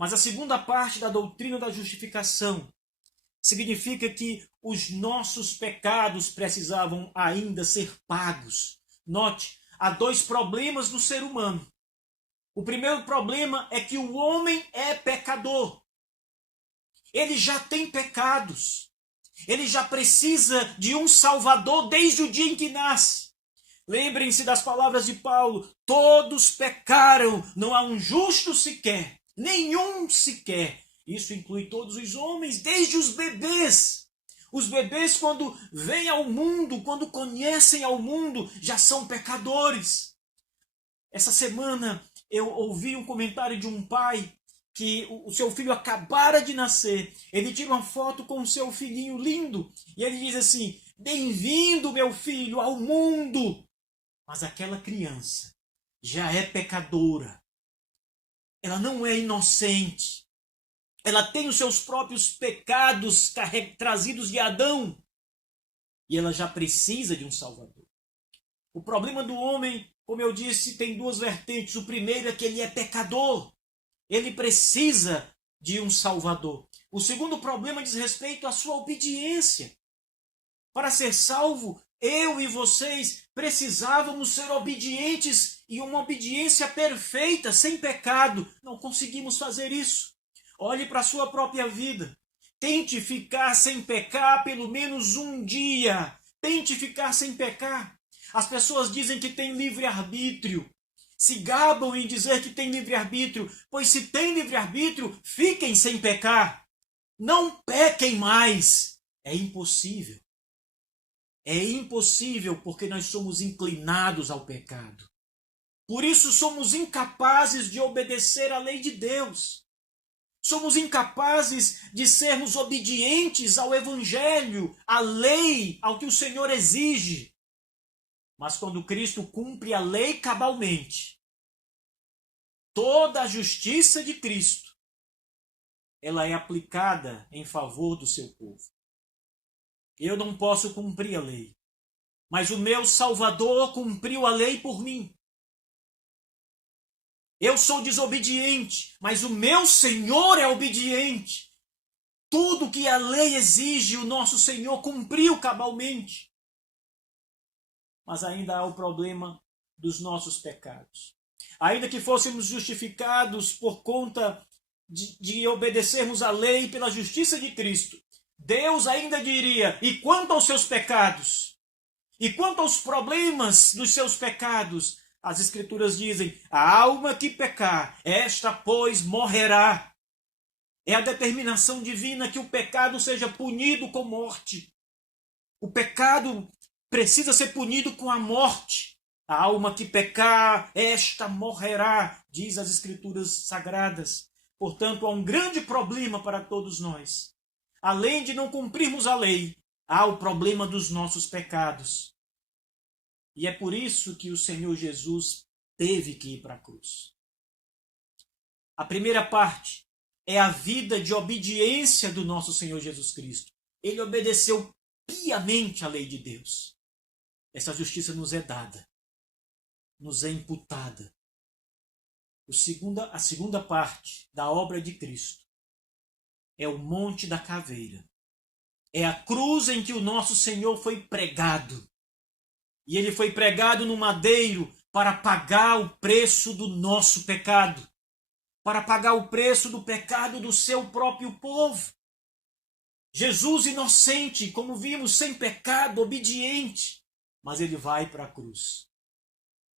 Mas a segunda parte da doutrina da justificação significa que os nossos pecados precisavam ainda ser pagos. Note, há dois problemas do ser humano. O primeiro problema é que o homem é pecador. Ele já tem pecados. Ele já precisa de um Salvador desde o dia em que nasce. Lembrem-se das palavras de Paulo: todos pecaram, não há um justo sequer, nenhum sequer. Isso inclui todos os homens, desde os bebês. Os bebês, quando vêm ao mundo, quando conhecem ao mundo, já são pecadores. Essa semana eu ouvi um comentário de um pai que o seu filho acabara de nascer. Ele tira uma foto com o seu filhinho lindo e ele diz assim: bem-vindo, meu filho, ao mundo. Mas aquela criança já é pecadora. Ela não é inocente. Ela tem os seus próprios pecados trazidos de Adão. E ela já precisa de um Salvador. O problema do homem, como eu disse, tem duas vertentes. O primeiro é que ele é pecador. Ele precisa de um Salvador. O segundo problema diz respeito à sua obediência. Para ser salvo, eu e vocês precisávamos ser obedientes e uma obediência perfeita, sem pecado. Não conseguimos fazer isso. Olhe para a sua própria vida. Tente ficar sem pecar pelo menos um dia. Tente ficar sem pecar. As pessoas dizem que tem livre-arbítrio. Se gabam em dizer que tem livre-arbítrio, pois se tem livre-arbítrio, fiquem sem pecar. Não pequem mais. É impossível. É impossível porque nós somos inclinados ao pecado. Por isso somos incapazes de obedecer à lei de Deus. Somos incapazes de sermos obedientes ao Evangelho, à lei, ao que o Senhor exige. Mas quando Cristo cumpre a lei cabalmente, toda a justiça de Cristo, ela é aplicada em favor do seu povo. Eu não posso cumprir a lei, mas o meu Salvador cumpriu a lei por mim. Eu sou desobediente, mas o meu Senhor é obediente. Tudo que a lei exige, o nosso Senhor cumpriu cabalmente. Mas ainda há o problema dos nossos pecados. Ainda que fôssemos justificados por conta de obedecermos à lei pela justiça de Cristo, Deus ainda diria: e quanto aos seus pecados? E quanto aos problemas dos seus pecados? As Escrituras dizem: a alma que pecar, esta, pois, morrerá. É a determinação divina que o pecado seja punido com morte. O pecado precisa ser punido com a morte. A alma que pecar, esta morrerá, diz as Escrituras sagradas. Portanto, há um grande problema para todos nós. Além de não cumprirmos a lei, há o problema dos nossos pecados. E é por isso que o Senhor Jesus teve que ir para a cruz. A primeira parte é a vida de obediência do nosso Senhor Jesus Cristo. Ele obedeceu piamente à lei de Deus. Essa justiça nos é dada, nos é imputada. A segunda parte da obra de Cristo é o Monte da Caveira. É a cruz em que o nosso Senhor foi pregado. E ele foi pregado no madeiro para pagar o preço do nosso pecado. Para pagar o preço do pecado do seu próprio povo. Jesus inocente, como vimos, sem pecado, obediente. Mas ele vai para a cruz.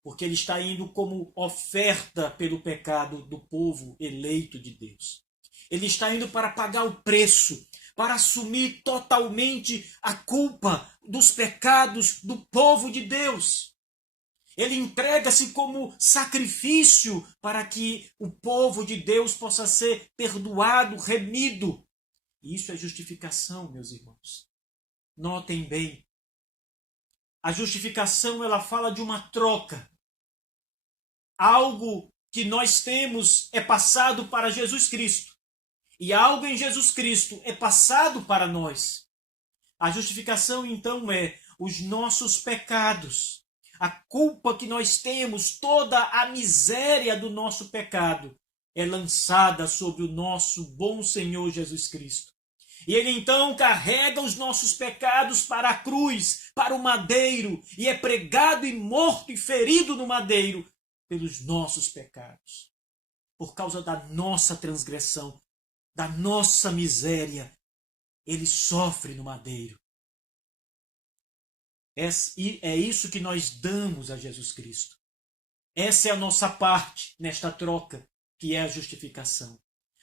Porque ele está indo como oferta pelo pecado do povo eleito de Deus. Ele está indo para pagar o preço, para assumir totalmente a culpa dos pecados do povo de Deus. Ele entrega-se como sacrifício para que o povo de Deus possa ser perdoado, remido. E isso é justificação, meus irmãos. Notem bem. A justificação, ela fala de uma troca. Algo que nós temos é passado para Jesus Cristo. E algo em Jesus Cristo é passado para nós. A justificação, então, é os nossos pecados. A culpa que nós temos, toda a miséria do nosso pecado, é lançada sobre o nosso bom Senhor Jesus Cristo. E ele então carrega os nossos pecados para a cruz, para o madeiro, e é pregado e morto e ferido no madeiro pelos nossos pecados. Por causa da nossa transgressão, da nossa miséria, ele sofre no madeiro. É isso que nós damos a Jesus Cristo. Essa é a nossa parte nesta troca, que é a justificação.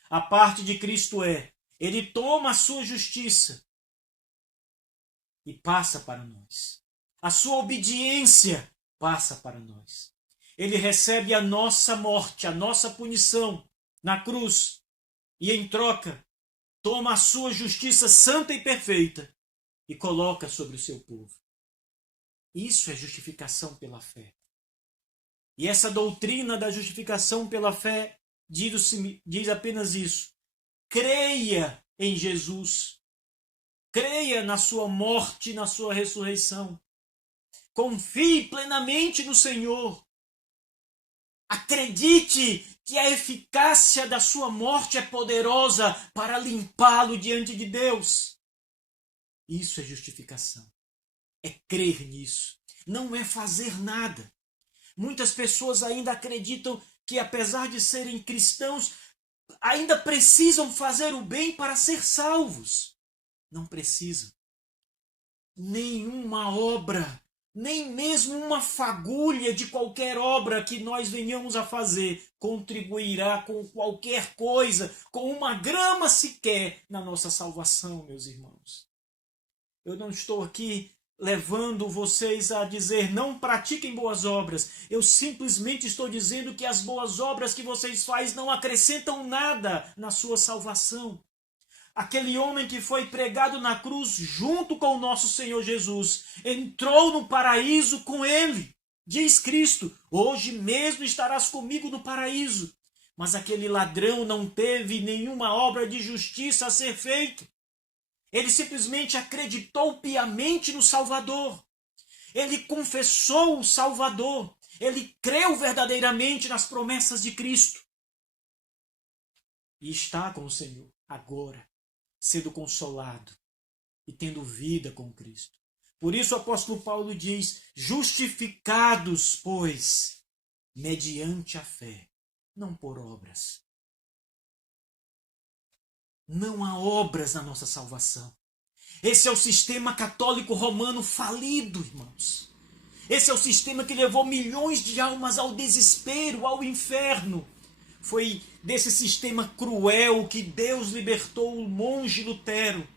A parte de Cristo é: ele toma a sua justiça e passa para nós. A sua obediência passa para nós. Ele recebe a nossa morte, a nossa punição na cruz e, em troca, toma a sua justiça santa e perfeita e coloca sobre o seu povo. Isso é justificação pela fé. E essa doutrina da justificação pela fé diz apenas isso: creia em Jesus. Creia na sua morte e na sua ressurreição. Confie plenamente no Senhor. Acredite que a eficácia da sua morte é poderosa para limpá-lo diante de Deus. Isso é justificação. É crer nisso. Não é fazer nada. Muitas pessoas ainda acreditam que, apesar de serem cristãos, ainda precisam fazer o bem para ser salvos. Não precisam. Nenhuma obra, nem mesmo uma fagulha de qualquer obra que nós venhamos a fazer contribuirá com qualquer coisa, com uma grama sequer, na nossa salvação, meus irmãos. Eu não estou aqui levando vocês a dizer não pratiquem boas obras. Eu simplesmente estou dizendo que as boas obras que vocês fazem não acrescentam nada na sua salvação. Aquele homem que foi pregado na cruz junto com o nosso Senhor Jesus entrou no paraíso com ele. Diz Cristo: hoje mesmo estarás comigo no paraíso. Mas aquele ladrão não teve nenhuma obra de justiça a ser feita. Ele simplesmente acreditou piamente no Salvador. Ele confessou o Salvador. Ele creu verdadeiramente nas promessas de Cristo. E está com o Senhor agora, sendo consolado e tendo vida com Cristo. Por isso o apóstolo Paulo diz: justificados, pois, mediante a fé, não por obras. Não há obras na nossa salvação. Esse é o sistema católico romano falido, irmãos. Esse é o sistema que levou milhões de almas ao desespero, ao inferno. Foi desse sistema cruel que Deus libertou o monge Lutero.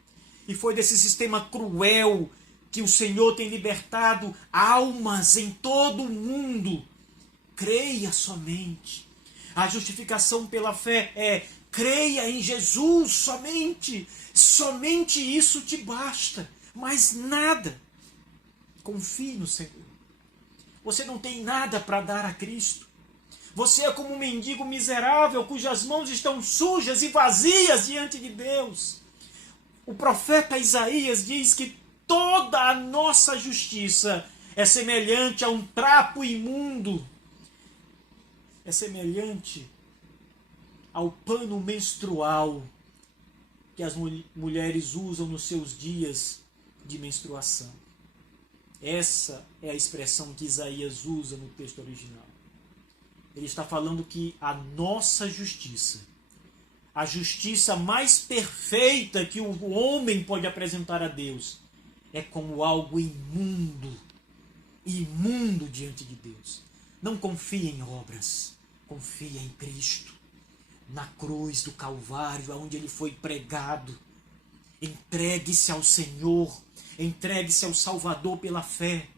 E foi desse sistema cruel que o Senhor tem libertado almas em todo o mundo. Creia somente. A justificação pela fé é: creia em Jesus somente. Somente isso te basta. Mais nada. Confie no Senhor. Você não tem nada para dar a Cristo. Você é como um mendigo miserável cujas mãos estão sujas e vazias diante de Deus. O profeta Isaías diz que toda a nossa justiça é semelhante a um trapo imundo. É semelhante ao pano menstrual que as mulheres usam nos seus dias de menstruação. Essa é a expressão que Isaías usa no texto original. Ele está falando que a nossa justiça, a justiça mais perfeita que o homem pode apresentar a Deus, é como algo imundo, imundo diante de Deus. Não confie em obras, confie em Cristo, na cruz do Calvário, onde ele foi pregado. Entregue-se ao Senhor, entregue-se ao Salvador pela fé.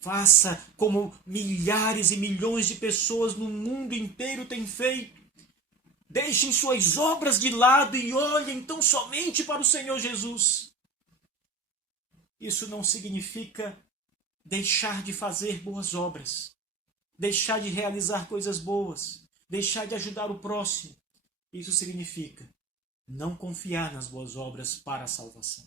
Faça como milhares e milhões de pessoas no mundo inteiro têm feito. Deixem suas obras de lado e olhem tão somente para o Senhor Jesus. Isso não significa deixar de fazer boas obras, deixar de realizar coisas boas, deixar de ajudar o próximo. Isso significa não confiar nas boas obras para a salvação.